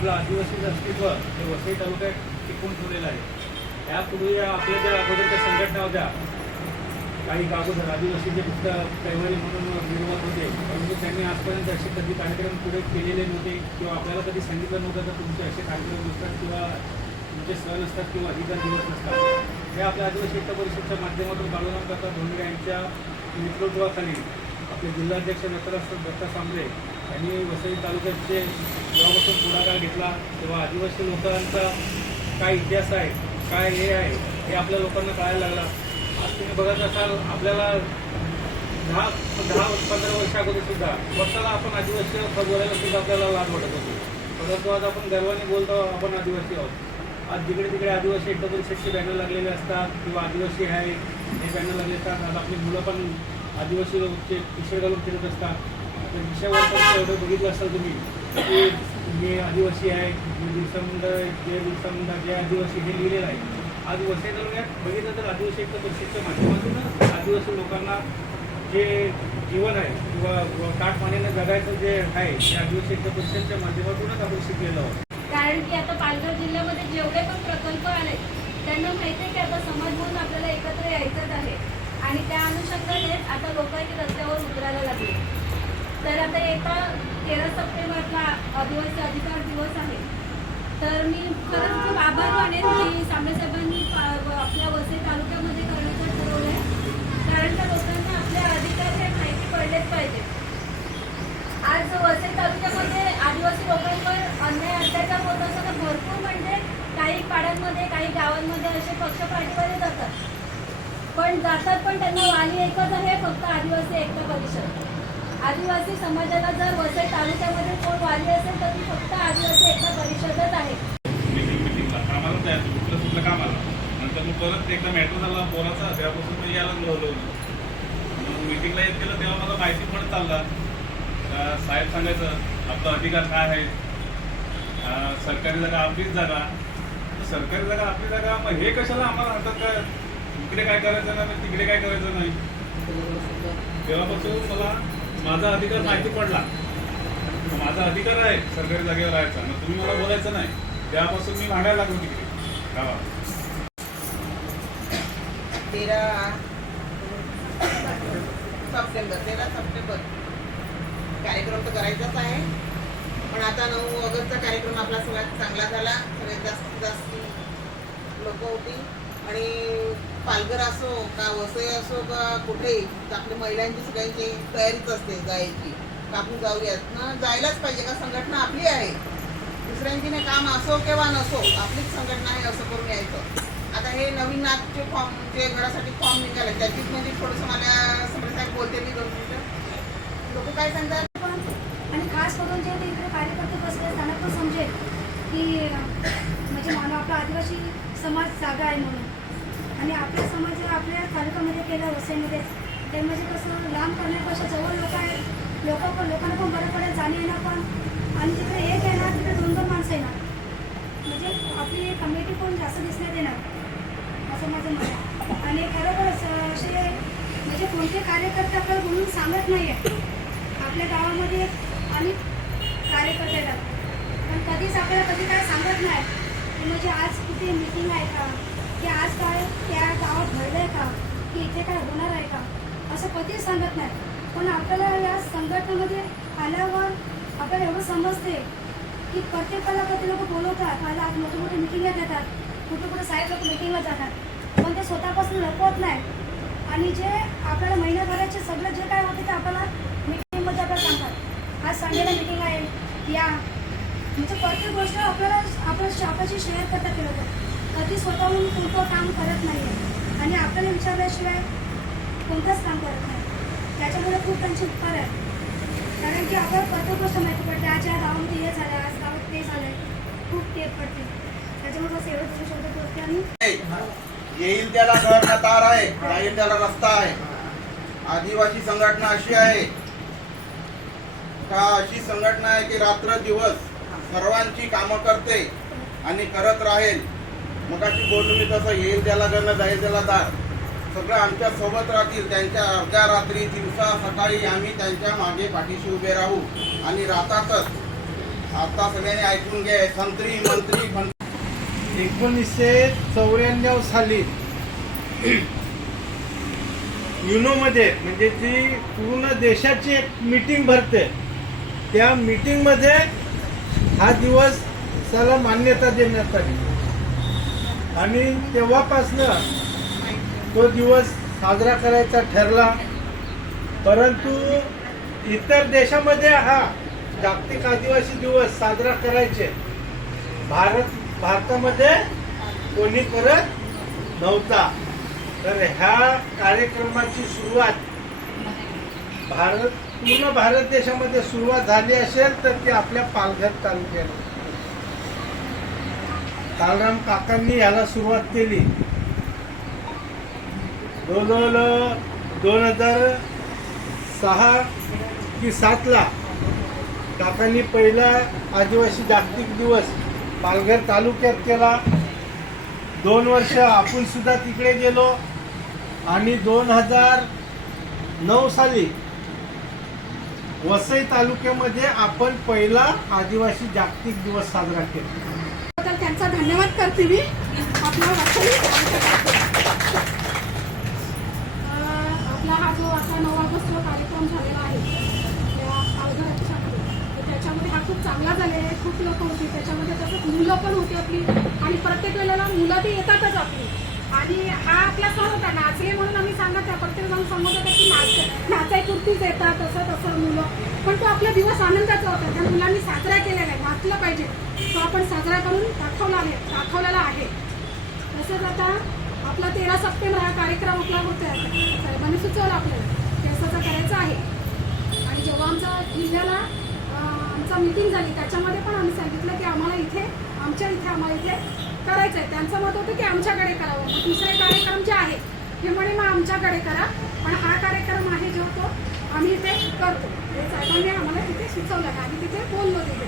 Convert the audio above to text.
आपलं आदिवासी अस्तित्व हे वसई तालुक्यात टिकवून ठेवलेलं आहे। यापूर्वी आपल्या ज्या अगोदरच्या संघटना होत्या, काही अगोदर आदिवासीचे फक्त कैवारी म्हणून निर्माण होते, परंतु त्यांनी आजपर्यंत असे कधी कार्यक्रम पुढे केलेले नव्हते किंवा आपल्याला कधी सांगितलं नव्हतं तर तुमचे असे कार्यक्रम नसतात किंवा तुमचे सण असतात किंवा अधिकार दिवस नसतात। हे आपल्या आदिवासी एकता परिषदेच्या माध्यमातून बाळूराम काका धोंडगे यांच्या नेतृत्वाखाली आपले जिल्हाध्यक्ष दत्ता सांबळे यांनी वसई तालुक्याचे जेव्हापासून पुढाकार घेतला तेव्हा आदिवासी लोकांचा काय इतिहास आहे, काय हे आहे, हे आपल्या लोकांना कळायला लागला। आज तुम्ही बघत असाल आपल्याला 10-15 वर्ष अगोदर सुद्धा स्वतःला आपण आदिवासी बोलायला सुद्धा आपल्याला लाज वाटत होती, परंतु आज आपण गर्वाने बोलतो आपण आदिवासी आहोत। आज जिकडे तिकडे आदिवासी एकता परिषदचे बॅनर लागलेले असतात किंवा आदिवासी आहे हे बॅनर लागले असतात। आज आपली मुलं पण आदिवासी लोकचे टी शर्ट घालून फिरत असतात। त्या विषयावर पण एवढं बघितलं असाल तुम्ही की मी आदिवासी आहे, मी बिरसा मुंडा जे आदिवासी हे लिहिलेलं आहे। आज वसई तालुक्यात बघितलं तर आदिवासी एकता परिषदेच्या माध्यमातून आदिवासी लोकांना जे जीवन आहे किंवा काटमान्याने जगायचं जे आहे ते आदिवासी एकता परिषदेच्या माध्यमातूनच आपण शिकलेलं आहोत। कारण की आता पालघर जिल्ह्यामध्ये जेवढे पण प्रकल्प आले त्यांना माहिती आहे की आता समाज म्हणून आपल्याला एकत्र यायचंच आहे आणि त्या अनुषंगाने आता लोकांनी रस्त्यावर उतरायला लागले। तर आता येता 13 सप्टेंबरला आदिवासी अधिकार दिवस आहे, तर मी खरंच खूप आभार मानेन की सांबळे साहेबांनी आपल्या वसई तालुक्यामध्ये करण्याचं ठरवलं आहे, कारण त्या लोकांना आपले अधिकार हे माहिती पडलेच पाहिजे। आज वसई तालुक्यामध्ये आदिवासी लोकांवर अन्याय अत्याचार होत असताना भरपूर म्हणजे काही पाड्यांमध्ये काही गावांमध्ये असे पक्षपातीवाले जातात, पण त्यांना वाली एकच आहे, फक्त आदिवासी एकता परिषद। आदिवासी समाजाला जर वसई तालुक्यामध्ये कोण वाली असेल तर ती फक्त आदिवासी एकता परिषदच आहे। नंतर मग परत एकदा मॅटर झाला बोलायचा, त्यापासून मी याला बोलवलं, मीटिंगला येत गेलं तेव्हा मला माहिती पण चालला। साहेब सांगायचं आपला अधिकार काय आहे, सरकारी जागा आपलीच जागा, सरकारी जागा आपली जागा, मग हे कशाला आम्हाला हातात काय इकडे काय करायचं नाही तिकडे काय करायचं नाही। तेव्हापासून मला माझा अधिकार माहिती पडला, माझा अधिकार आहे सरकारी जागेवर राहायचा, मग तुम्ही मला बोलायचं नाही। तेव्हापासून मी भांडायला लागलो तिकडे गावात। 13 सप्टेंबर कार्यक्रम तर करायचाच आहे, पण आता 9 ऑगस्टचा कार्यक्रम आपला सगळ्यात चांगला झाला। सगळ्यात जास्तीत जास्त लोक होती आणि पालघर असो का वसई असो का कुठेही आपल्या महिलांची सगळ्यांची तयारीच असते जायची, का आपण जाऊयात ना, जायलाच पाहिजे का संघटना आपली आहे, दुसऱ्यांची नाही काम असो किंवा नसो आपलीच संघटना आहे असं करून यायचं। आता हे नवीन नागचे फॉर्म जे घरासाठी फॉर्म निघाले त्याचीच म्हणजे थोडंसं मला समजसाहेब बोलते मी 2 मिनिटं लोक काय सांगतात, आणि खास करून जे इकडे कार्यकर्ते बसले त्यांना पण समजेल की म्हणजे मानव आपला आदिवासी समाज जागा आहे म्हणून, आणि आपल्या समाज आपल्या तालुक्यामध्ये केलं वसईमध्ये ते म्हणजे कसं लांब करण्यापेक्षा जवळ लोक आहेत, लोकांना पण बरं पडेल जाणे येणं पण, आणि तिकडे एक येणार तिकडे 2 माणसं येणार, म्हणजे आपली कमिटी पण जास्त दिसण्यात येणार असं माझं मत आहे। आणि खरोखरच असे म्हणजे कोणते कार्यकर्ते आपल्याला म्हणून सांगत नाही आहे, आपल्या गावामध्ये अनेक कार्यकर्ते येतात पण कधीच आपल्याला कधी काय सांगत नाही की म्हणजे आज कुठे मीटिंग आहे का, की आज काय त्या गावात घडलं आहे का, की इथे काय होणार आहे का, असं कधीच सांगत नाही। पण आपल्याला या संघटनेमध्ये आल्यावर आपल्याला एवढं समजते की प्रत्येकाला कधी लोक बोलवतात, मला आज मोठे मोठे मिटिंगला जातात, कुठे साहेब लोक मिटिंगला जातात, पण ते स्वतःपासून लपवत नाही, आणि जे आपल्याला महिनाभराचे सगळं जे काय होते ते आपल्याला मिटिंगमध्ये आपल्याला सांगतात, आज संडेला मिटिंग आहे या, म्हणजे प्रत्येक गोष्ट आपल्याशी शेअर करतात ते लोक, कधी स्वतःहून कोणतं काम करत नाही आहे आणि आपल्याला विचारल्याशिवाय कोणतंच काम करत नाही। त्याच्यामुळे खूप त्यांची उपकार आहे, कारण की आपल्याला प्रत्येक गोष्ट माहिती पडते, आज या गावामध्ये हे झालं, आज गावात ते झालंय, खूप टेप पडते। त्याच्यामुळे बस एवढं शोधत होते, आणि येईल त्याला घर ना तार आहे, जाईल त्याला रस्ता आहे। आदिवासी संघटना अशी आहे का अशी संघटना आहे की रात्र दिवस सर्वांची कामं करते आणि करत राहील। मगाशी बोललो मी तसं, येईल त्याला घर ना जाईल त्याला दार, सगळं आमच्या सोबत राहतील, त्यांच्या अर्ध्या रात्री दिवसा सकाळी आम्ही त्यांच्या मागे पाठीशी उभे राहू आणि राहतातच। आता सगळ्यांनी ऐकून घे, संत्री मंत्री 1994 साली युनोमध्ये म्हणजे जी पूर्ण देशाची एक मीटिंग भरते, त्या मीटिंगमध्ये हा दिवस त्याला मान्यता देण्यात आली आणि तेव्हापासनं तो दिवस साजरा करायचा ठरला. परंतु इतर देशामध्ये हा जागतिक आदिवासी दिवस साजरा करायचे, भारतामध्ये कोणी करत नव्हता. तर ह्या कार्यक्रमाची सुरुवात पूर्ण भारत देशामध्ये सुरुवात झाली असेल तर ती आपल्या पालघर तालुक्यात कालराम काकांनी याला सुरुवात केली. 2006 की 7 ला काकांनी पहिला आदिवासी जागतिक दिवस पालघर तालुक्यात केला. 2 वर्ष आपण सुद्धा तिकडे गेलो आणि 2009 साली वसई तालुक्यामध्ये आपण पहिला आदिवासी जागतिक दिवस साजरा केला. तर त्यांचा धन्यवाद करते मी. आपला हा जो आता 9 ऑगस्ट कार्यक्रम झालेला आहे त्या पालघरच्या त्याच्यामध्ये हा खूप चांगला झालेला आहे. खूप लोक होती त्याच्यामध्ये, तसंच मुलं पण होती आपली आणि प्रत्येक वेळेला मुलं ती येतातच आपली. आणि हा आपला सण होता नाचले म्हणून आम्ही सांगत आहे, प्रत्येक जण सांगत होता की नाचायपुरतीच येतात तसं मुलं, पण तो आपला दिवस आनंदाचा होता. त्या मुलांनी साजरा केलेला आहे, नाचलं पाहिजे, तो आपण साजरा करून दाखवलेला आहे. तसंच आता आपला 13 सप्टेंबर हा कार्यक्रम आपला होतो आहे, साहेबांनी सुचवलं आपल्याला केसाचा करायचा आहे. आणि जेव्हा आमचा जिल्ह्याला आमचा मीटिंग झाली त्याच्यामध्ये पण आम्ही सांगितलं की आम्हाला आम्हाला इथे करायचं आहे. त्यांचं मत होतं की आमच्याकडे करावं, मग दुसरे कार्यक्रम जे आहे हे म्हणे मग आमच्याकडे करा, पण हा कार्यक्रम आहे जो तो आम्ही इथे करतो. हे साहेबांनी आम्हाला तिथे सुचवलं, आम्ही तिथे बोललो तिथे.